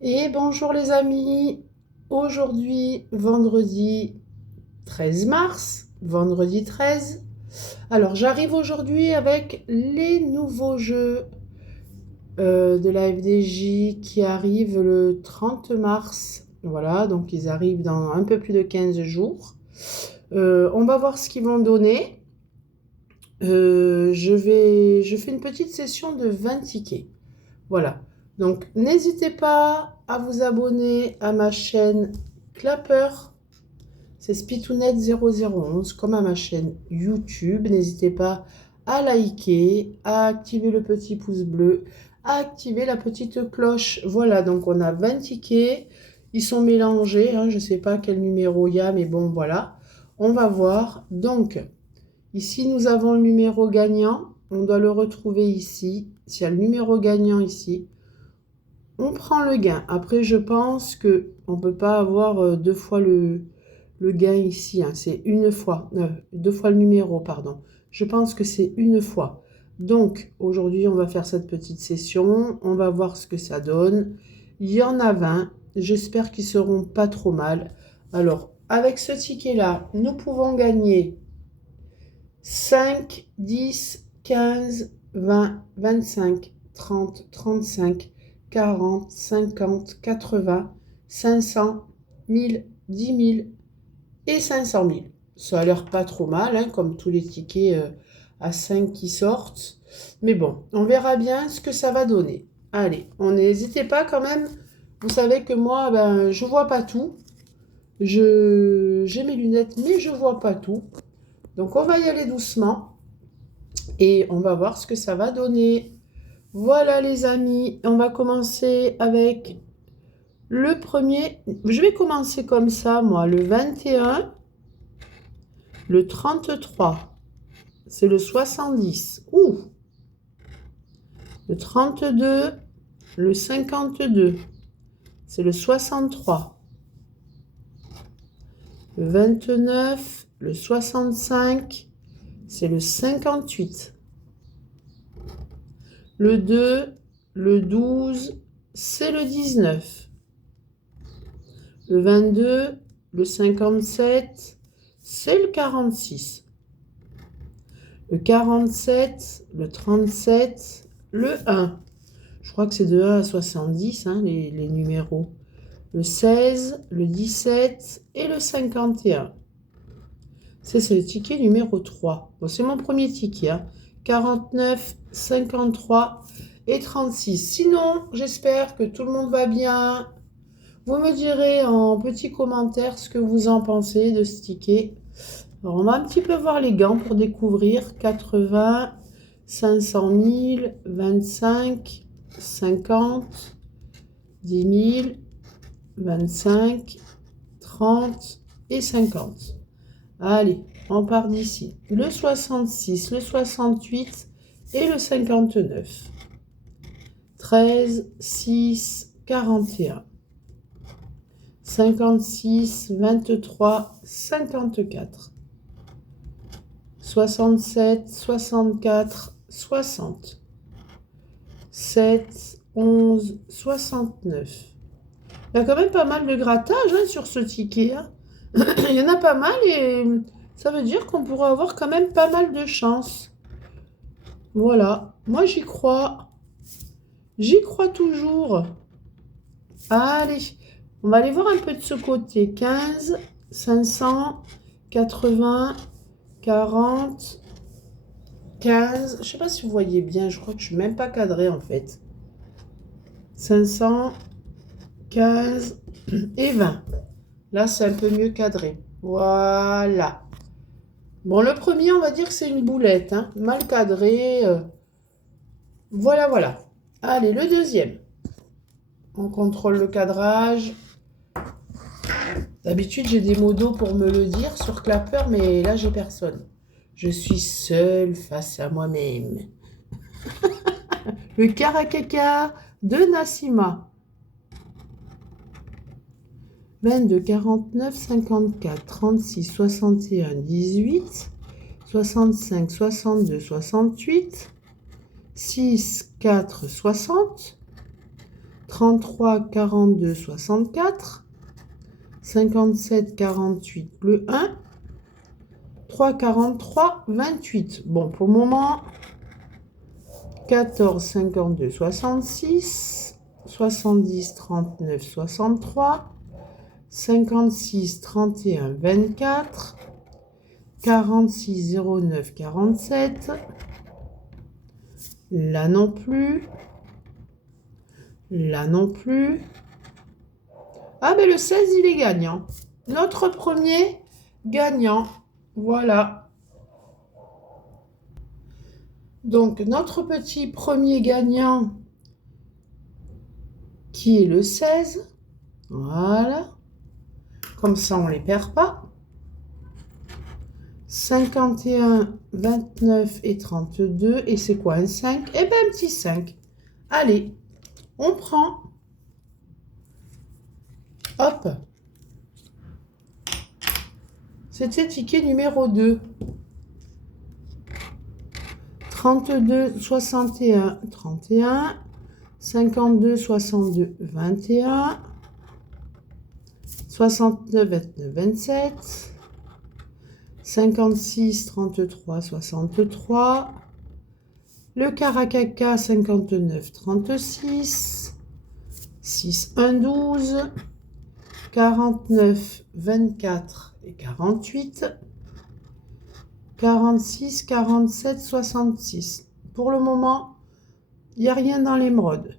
Et bonjour les amis, aujourd'hui vendredi 13 mars, vendredi 13. Alors j'arrive aujourd'hui avec les nouveaux jeux de la FDJ qui arrivent le 30 mars. Voilà, donc ils arrivent dans un peu plus de 15 jours. On va voir ce qu'ils vont donner. Je fais une petite session de 20 tickets. Voilà. Donc, n'hésitez pas à vous abonner à ma chaîne Clapper. C'est Spitounette0011, comme à ma chaîne YouTube. N'hésitez pas à liker, à activer le petit pouce bleu, à activer la petite cloche. Voilà, donc on a 20 tickets. Ils sont mélangés, hein, je ne sais pas quel numéro il y a, mais bon, voilà. On va voir. Donc, ici, nous avons le numéro gagnant. On doit le retrouver ici. S'il y a le numéro gagnant ici, on prend le gain. Après, je pense que on peut pas avoir deux fois le gain ici, hein. C'est une fois. Deux fois le numéro, pardon. Je pense que c'est une fois. Donc, aujourd'hui, on va faire cette petite session. On va voir ce que ça donne. Il y en a 20. J'espère qu'ils seront pas trop mal. Alors, avec ce ticket-là, nous pouvons gagner 5, 10, 15, 20, 25, 30, 35, 40, 50, 80, 500, 1000, 10 000 et 500 000. Ça a l'air pas trop mal, hein, comme tous les tickets à 5 qui sortent. Mais bon, on verra bien ce que ça va donner. Allez, on n'hésitez pas quand même. Vous savez que moi, ben, je vois pas tout. J'ai mes lunettes, mais je vois pas tout. Donc on va y aller doucement et on va voir ce que ça va donner. Voilà les amis, on va commencer avec le premier. Je vais commencer comme ça, moi, le 21, le 33, c'est le 70. Ouh! Le 32, le 52, c'est le 63. Le 29, le 65, c'est le 58. Le 2, le 12, c'est le 19. Le 22, le 57, c'est le 46. Le 47, le 37, le 1. Je crois que c'est de 1 à 70, hein, les numéros. Le 16, le 17 et le 51. C'est le ticket numéro 3. Bon, c'est mon premier ticket, hein. 49, 53 et 36. Sinon, j'espère que tout le monde va bien. Vous me direz en petit commentaire ce que vous en pensez de ce ticket. Alors, on va un petit peu voir les gants pour découvrir. 80, 500 000, 25, 50, 10 000, 25, 30 et 50. Allez, on part d'ici. Le 66, le 68 et le 59. 13, 6, 41. 56, 23, 54. 67, 64, 60. 7, 11, 69. Il y a quand même pas mal de grattage, hein, sur ce ticket, hein. Il y en a pas mal et ça veut dire qu'on pourra avoir quand même pas mal de chance. Voilà, moi j'y crois. J'y crois toujours. Allez, on va aller voir un peu de ce côté. 15, 500, 80, 40, 15. Je ne sais pas si vous voyez bien, je crois que je ne suis même pas cadrée en fait. 500, 15 et 20. Là, c'est un peu mieux cadré. Voilà. Bon, le premier, on va dire que c'est une boulette, hein, mal cadré. Voilà, voilà. Allez, le deuxième. On contrôle le cadrage. D'habitude, j'ai des modos pour me le dire sur Clapper, mais là, j'ai personne. Je suis seule face à moi-même. Le Karakaka de Nassima. 22, 49, 54, 36, 61, 18, 65, 62, 68, 6, 4, 60, 33, 42, 64. 57, 48, le 1. 3, 43, 28. Bon, pour le moment, 14, 52, 66. 70, 39, 63. 56, 31, 24. 46, 09, 47. Là non plus. Là non plus. Ah, ben le 16, il est gagnant. Notre premier gagnant. Voilà. Donc, notre petit premier gagnant, qui est le 16. Voilà. Comme ça, on ne les perd pas. 51, 29 et 32. Et c'est quoi un 5? Eh bien, un petit 5. Allez, on prend. Hop. C'était ticket numéro 2. 32, 61, 31. 52, 62, 21. 69, 29, 27. 56, 33, 63. Le Caracaca, 59, 36. 6, 1, 12. 49, 24 et 48. 46, 47, 66. Pour le moment, il n'y a rien dans l'émeraude.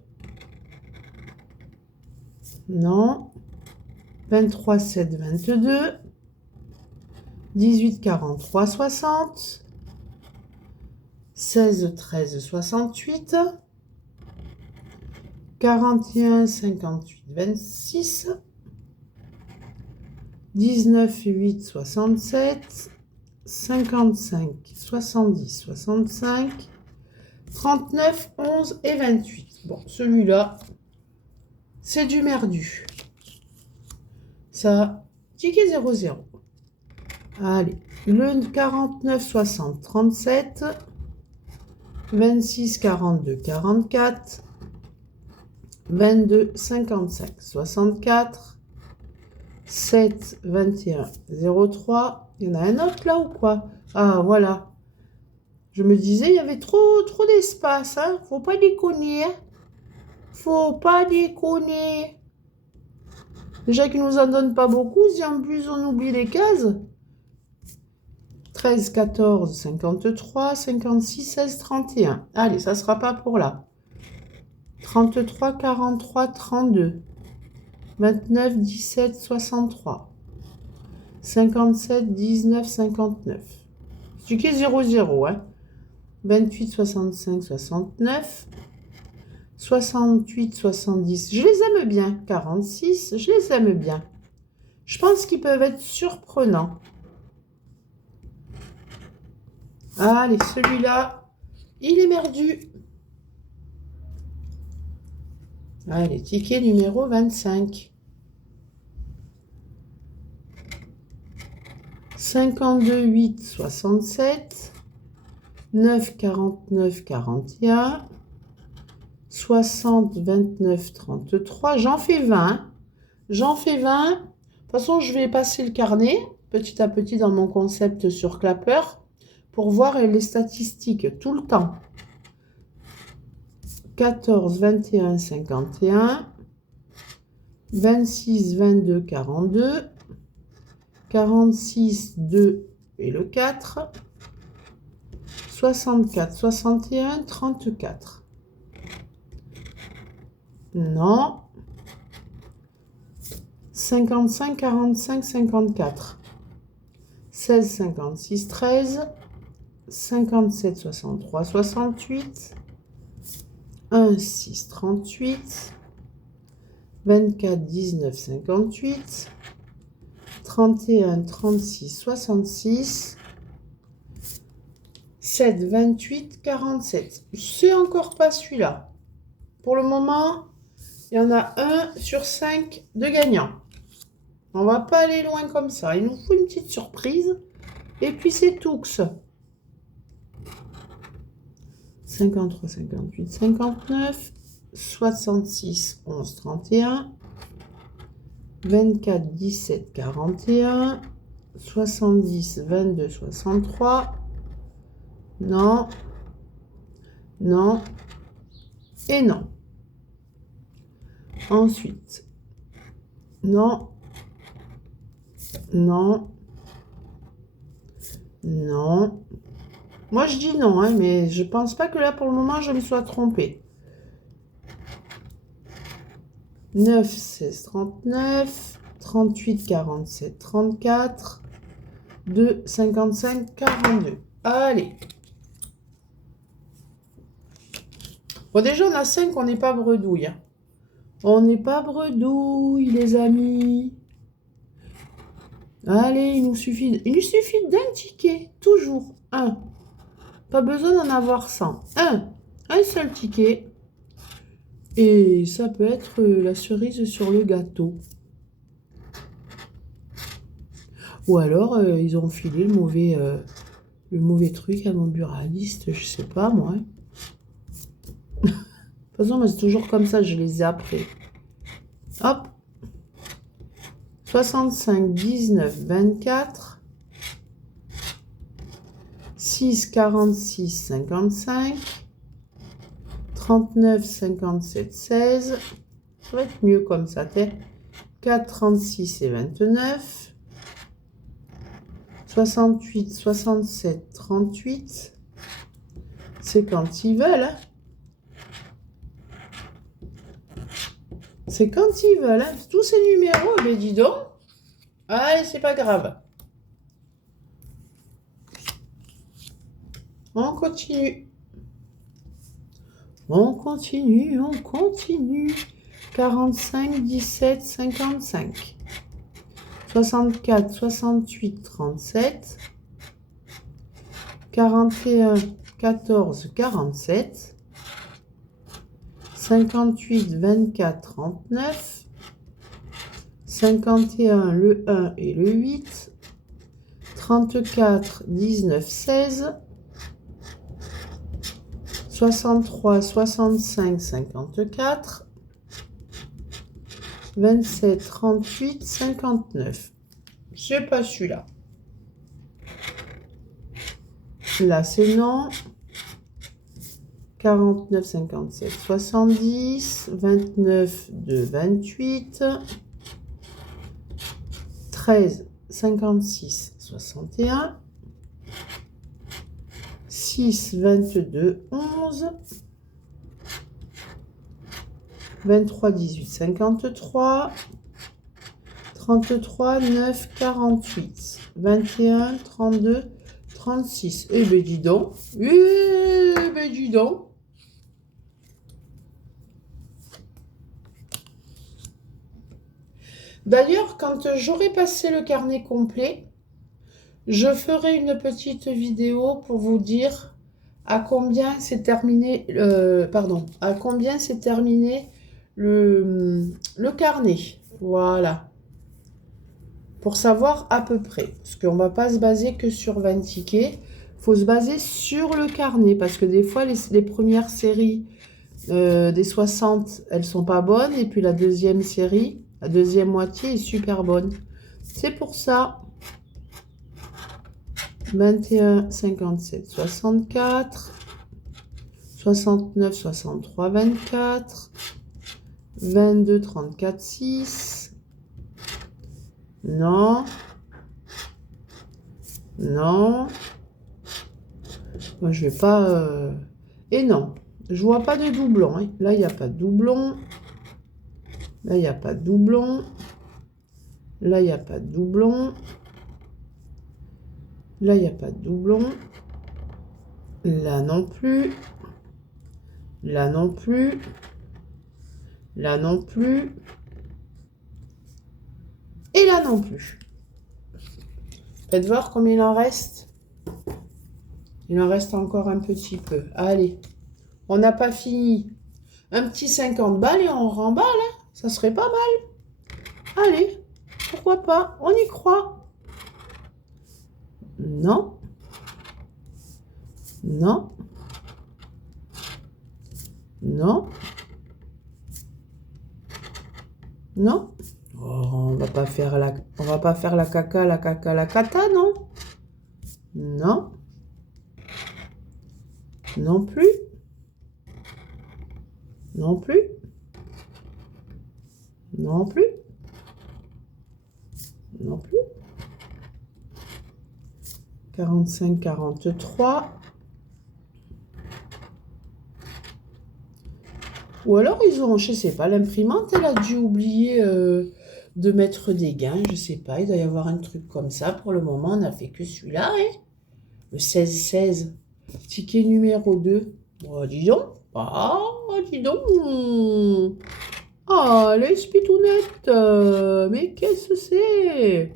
Non. 23, 7, 22. 18, 43, 60. 16, 13, 68. 41, 58, 26. 19, 8, 67. 55, 70, 65. 39, 11 et 28. Bon, celui-là, c'est du merdu. Ça, ticket 00. Allez, le 49, 60, 37. 26, 42, 44. 22, 55, 64. 7, 21, 03. Il y en a un autre là ou quoi? Ah, voilà. Je me disais, il y avait trop d'espace. Hein? Faut pas déconner. Hein? Faut pas déconner. Déjà qu'ils nous en donnent pas beaucoup, si en plus on oublie les cases. 13, 14, 53, 56, 16, 31. Allez, ça sera pas pour là. 33, 43, 32. 29, 17, 63. 57, 19, 59. Ticket 00, hein. 28, 65, 69. 68, 70. Je les aime bien. 46, je les aime bien. Je pense qu'ils peuvent être surprenants. Allez, celui-là, il est merdu. Allez, ticket numéro 25. 52, 8, 67. 9, 49, 41. 60, 29, 33. J'en fais 20. J'en fais 20. De toute façon, je vais passer le carnet petit à petit dans mon concept sur Clapper pour voir les statistiques tout le temps. 14, 21, 51. 26, 22, 42. 46, 2 et le 4. 64, 61, 34. Non. 55, 45, 54. 16, 56, 13. 57, 63, 68. 1, 6, 38. 24, 19, 58. 31, 36, 66. 7, 28, 47. C'est encore pas celui-là. Pour le moment, il y en a 1 sur 5 de gagnants. On va pas aller loin comme ça. Il nous faut une petite surprise. Et puis c'est tout. 53, 58, 59. 66, 11, 31. 24, 17, 41. 70, 22, 63. Non. Non. Et non. Ensuite. Non. Non. Non. Moi, je dis non, hein, mais je pense pas que là, pour le moment, je me sois trompée. 9, 16, 39. 38, 47, 34. 2, 55, 42. Allez. Bon, déjà, on a 5, on n'est pas bredouille. Hein. On n'est pas bredouille, les amis. Allez, il nous suffit d'un ticket. Toujours. Un. Pas besoin d'en avoir 100. Un seul ticket. Et ça peut être la cerise sur le gâteau. Ou alors, ils ont filé le mauvais truc à mon buraliste. Je sais pas, moi. Hein. De toute façon, moi, c'est toujours comme ça. Je les ai après. Hop. 65, 19, 24. 6, 46, 55. 39, 57, 16. Ça va être mieux comme ça. 4, 36 et 29. 68, 67, 38. C'est quand ils veulent. Hein. C'est quand ils veulent. Hein. Tous ces numéros, ben dis donc. Allez, c'est pas grave. On continue. On continue, on continue. 45, 17, 55. 64, 68, 37. 41, 14, 47. 58, 24, 39. 51, le 1 et le 8. 34, 19, 16. 63, 65, 54. 27, 38, 59. C'est pas celui-là. Là, c'est non. 49, 57, 70. 29, 2, 28. 13, 56, 61. 6, 22, 11. 23, 18, 53. 33, 9, 48. 21, 32, 36. Eh ben dis donc. Eh ben dis donc. D'ailleurs, quand j'aurai passé le carnet complet, je ferai une petite vidéo pour vous dire à combien s'est terminé, à combien s'est terminé le carnet. Voilà. Pour savoir à peu près. Parce qu'on ne va pas se baser que sur 20 tickets. Il faut se baser sur le carnet. Parce que des fois, les premières séries des 60, elles sont pas bonnes. Et puis la deuxième série, la deuxième moitié est super bonne. C'est pour ça. 21, 57, 64. 69, 63, 24. 22, 34, 6. Non. Non. Moi, je vais pas... Et non. Je vois pas de doublon. Hein. Là, il n'y a pas de doublon. Là, il n'y a pas de doublon. Là, il n'y a pas de doublon. Là, il n'y a pas de doublon. Là non plus. Là non plus. Là non plus. Et là non plus. Faites voir combien il en reste. Il en reste encore un petit peu. Allez. On n'a pas fini. Un petit 50 balles et on remballe. Hein. Ça serait pas mal. Allez. Pourquoi pas? On y croit. Non. Non. Non. Non? Oh, on va pas faire la caca, la cata, non? Non. Non plus. Non plus. Non plus. Non plus. 45, 43. Ou alors ils ont, je sais pas, l'imprimante, elle a dû oublier de mettre des gains, je sais pas, il doit y avoir un truc comme ça. Pour le moment, on n'a fait que celui-là, hein. Le 16-16. Ticket numéro 2. Oh, dis donc. Ah, dis donc. Ah, les spitounettes. Mais qu'est-ce que c'est?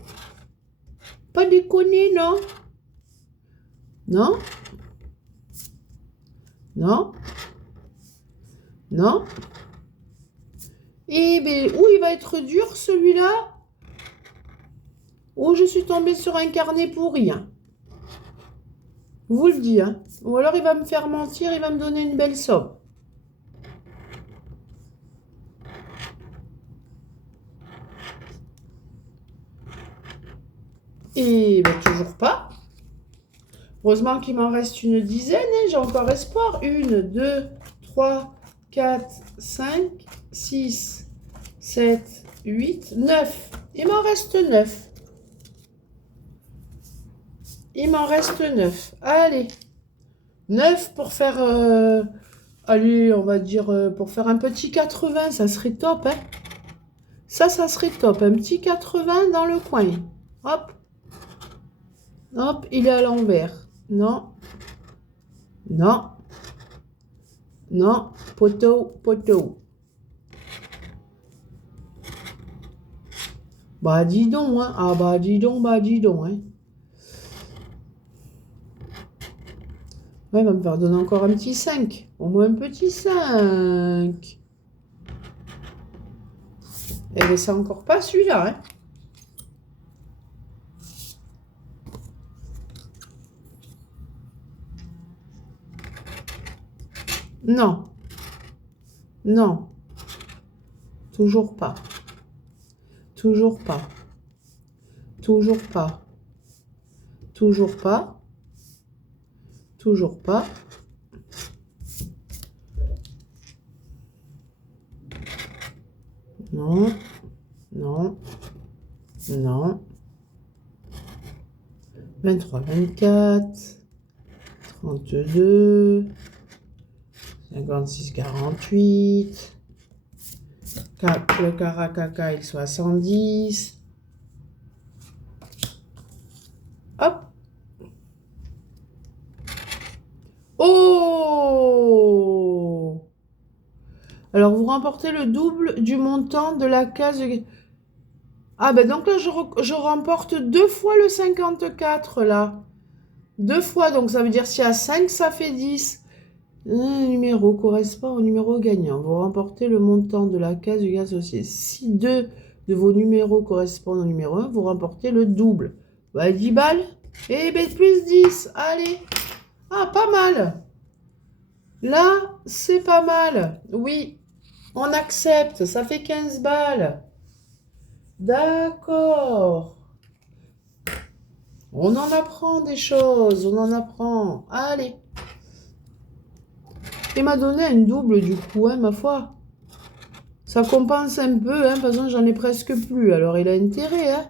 Pas déconner, non? Non? Non? Non? Eh bien, où il va être dur celui-là? Ou je suis tombée sur un carnet pour rien. Je vous le dis, hein. Ou alors il va me faire mentir, il va me donner une belle somme. Et ben, toujours pas. Heureusement qu'il m'en reste une dizaine, hein. J'ai encore espoir. 1, 2, 3, 4, 5, 6, 7, 8, 9. Il m'en reste 9. Il m'en reste 9. Allez. 9 pour faire... allez, on va dire pour faire un petit 80, ça serait top, hein. Ça serait top. Un petit 80 dans le coin. Hop. Hop, il est à l'envers. Non. Non. Non. Poteau, poteau. Bah dis donc, hein. Ah bah dis donc, hein. Ouais, il va me faire donner encore un petit 5. Au moins un petit 5. Et mais c'est encore pas celui-là, hein. Non. Non. Toujours pas. Toujours pas. Toujours pas. Toujours pas. Toujours pas. Non. Non. Non. 23, 24. 32. 56, 48. Le caracaca, il 70. Hop. Oh! Alors, vous remportez le double du montant de la case. Ah, ben donc là, je remporte 2 fois le 54, là. 2 fois, donc ça veut dire s'il y a 5, ça fait 10. Un numéro correspond au numéro gagnant. Vous remportez le montant de la case du gain associé. Si 2 de vos numéros correspondent au numéro 1, vous remportez le double. Bah, 10 balles. Et ben plus 10. Allez. Ah, pas mal. Là, c'est pas mal. Oui, on accepte. Ça fait 15 balles. D'accord. On en apprend des choses. On en apprend. Allez. Il m'a donné un double du coup, hein, ma foi. Ça compense un peu, hein, parce que j'en ai presque plus. Alors, il a intérêt, hein.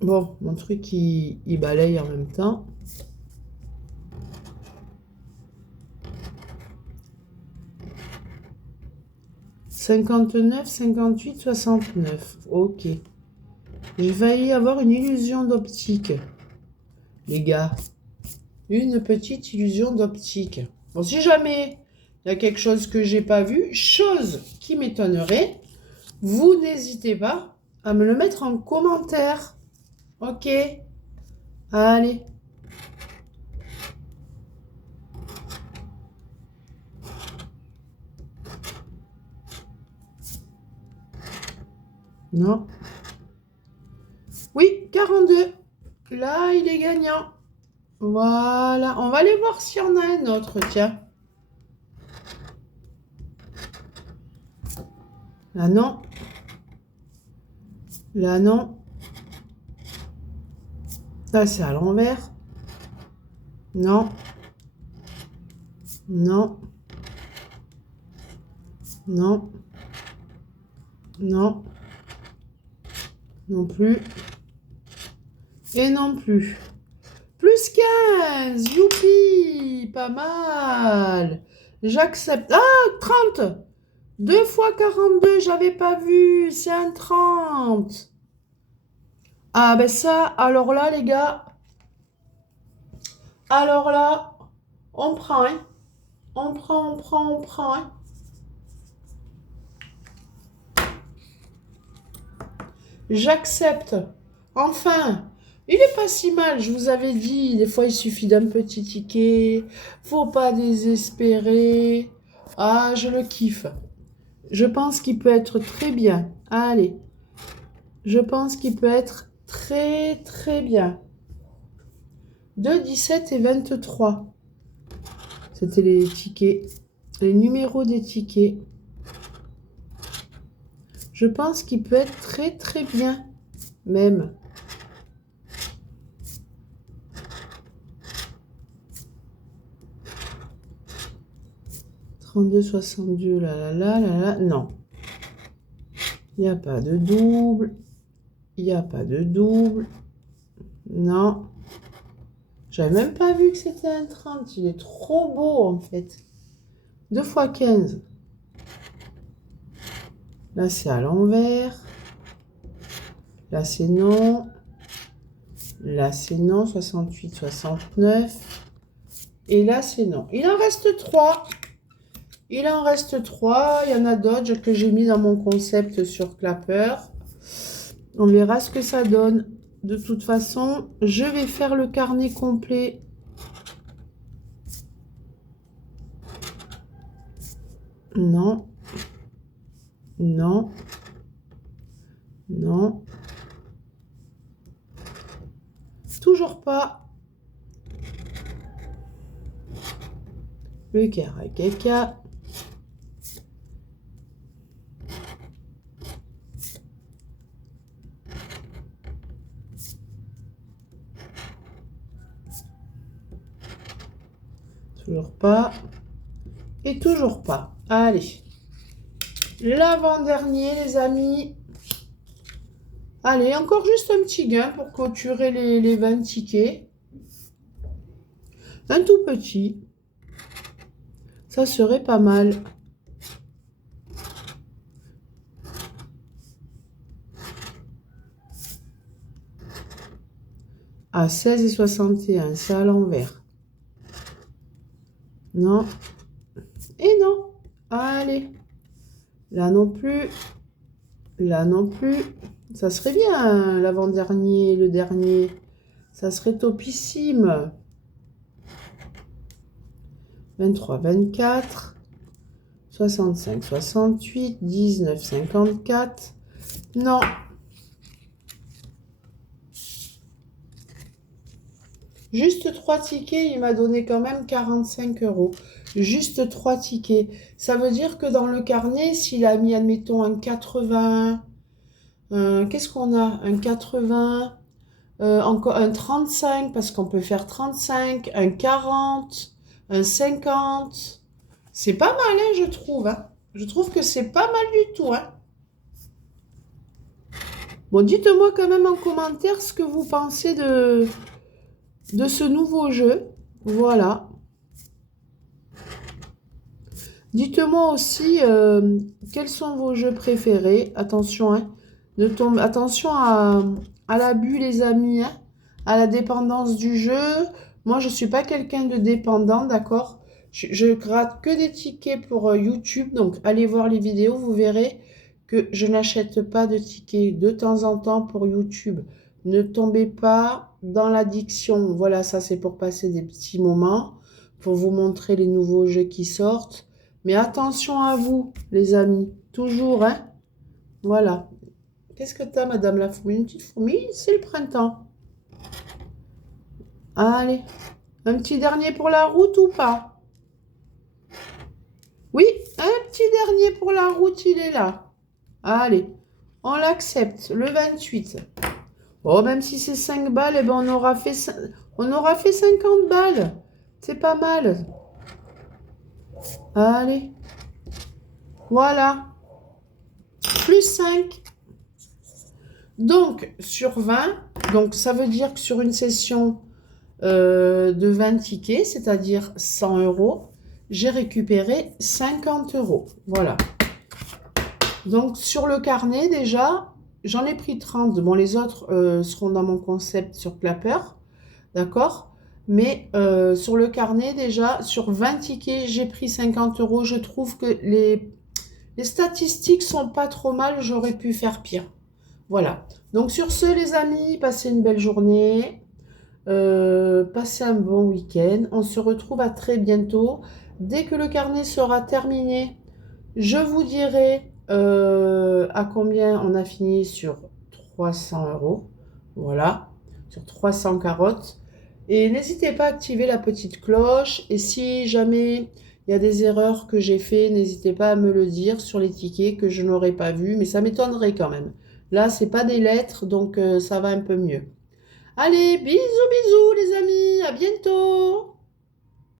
Bon, mon truc, il balaye en même temps. « 59, 58, 69. » Ok. J'ai failli avoir une illusion d'optique. Les gars. Une petite illusion d'optique. Bon, si jamais il y a quelque chose que j'ai pas vu, chose qui m'étonnerait, vous n'hésitez pas à me le mettre en commentaire. Ok? Allez. Non. Oui, 42. Là, il est gagnant. Voilà. On va aller voir s'il y en a un autre, tiens. Là, non. Là, non. Là, c'est à l'envers. Non. Non. Non. Non. Non plus. Et non plus. Plus 15. Youpi. Pas mal. J'accepte. Ah, 30. 2 fois 42, j'avais pas vu. C'est un 30. Ah, ben ça, alors là, les gars. Alors là, on prend, hein. On prend, on prend, on prend, hein. J'accepte. Enfin, il est pas si mal, je vous avais dit. Des fois, il suffit d'un petit ticket. Faut pas désespérer. Ah, je le kiffe. Je pense qu'il peut être très bien. Allez. Je pense qu'il peut être très, très bien. 2, 17 et 23. C'était les tickets. Les numéros des tickets. Je pense qu'il peut être très, très bien. Même. 32, 62, là, là, là, là, là. Non. Il n'y a pas de double. Il n'y a pas de double. Non. J'avais même pas vu que c'était un 30. Il est trop beau, en fait. 2 fois 15. Là, c'est à l'envers. Là, c'est non. Là, c'est non. 68, 69. Et là, c'est non. Il en reste 3. Il en reste 3. Il y en a d'autres que j'ai mis dans mon concept sur Clapper. On verra ce que ça donne. De toute façon, je vais faire le carnet complet. Non. Non. Non. Toujours pas. Le carré caca. Toujours pas. Et toujours pas. Allez. L'avant-dernier, les amis. Allez, encore juste un petit gain pour clôturer les 20 tickets. Un tout petit. Ça serait pas mal. À 16 et 61, c'est à l'envers. Non. Et non. Allez. Là non plus. Là non plus. Ça serait bien, hein, l'avant-dernier, le dernier. Ça serait topissime. 23, 24. 65, 68. 19, 54. Non. Juste 3 tickets, il m'a donné quand même 45 €. Juste 3 tickets. Ça veut dire que dans le carnet, s'il a mis, admettons, un 80, qu'est-ce qu'on a? Un 80, encore un 35, parce qu'on peut faire 35, un 40, un 50. C'est pas mal, hein, je trouve, hein. Je trouve que c'est pas mal du tout, hein. Bon, dites-moi quand même en commentaire ce que vous pensez de ce nouveau jeu. Voilà. Dites-moi aussi quels sont vos jeux préférés. Attention, hein, attention à l'abus, les amis, hein, à la dépendance du jeu. Moi, je ne suis pas quelqu'un de dépendant, d'accord? Je gratte que des tickets pour YouTube. Donc, allez voir les vidéos, vous verrez que je n'achète pas de tickets de temps en temps pour YouTube. Ne tombez pas dans l'addiction. Voilà, ça c'est pour passer des petits moments, pour vous montrer les nouveaux jeux qui sortent. Mais attention à vous, les amis. Toujours, hein. Voilà. Qu'est-ce que t'as, madame la fourmi? Une petite fourmi? C'est le printemps. Allez, un petit dernier pour la route ou pas? Oui, un petit dernier pour la route, il est là. Allez, on l'accepte, le 28. Oh, même si c'est 5 balles, eh ben on aura fait 50 balles. C'est pas mal. Allez, voilà. Plus 5. Donc, sur 20, donc ça veut dire que sur une session de 20 tickets, c'est-à-dire 100 euros, j'ai récupéré 50 euros. Voilà. Donc, sur le carnet, déjà, j'en ai pris 30. Bon, les autres seront dans mon concept sur Clapper. D'accord? Mais sur le carnet, déjà, sur 20 tickets, j'ai pris 50 euros. Je trouve que les statistiques sont pas trop mal. J'aurais pu faire pire. Voilà. Donc, sur ce, les amis, passez une belle journée. Passez un bon week-end. On se retrouve à très bientôt. Dès que le carnet sera terminé, je vous dirai à combien on a fini sur 300 euros. Voilà, sur 300 carottes. Et n'hésitez pas à activer la petite cloche. Et si jamais il y a des erreurs que j'ai fait, n'hésitez pas à me le dire sur les tickets que je n'aurais pas vu. Mais ça m'étonnerait quand même. Là, c'est pas des lettres, donc ça va un peu mieux. Allez, bisous, bisous les amis, à bientôt!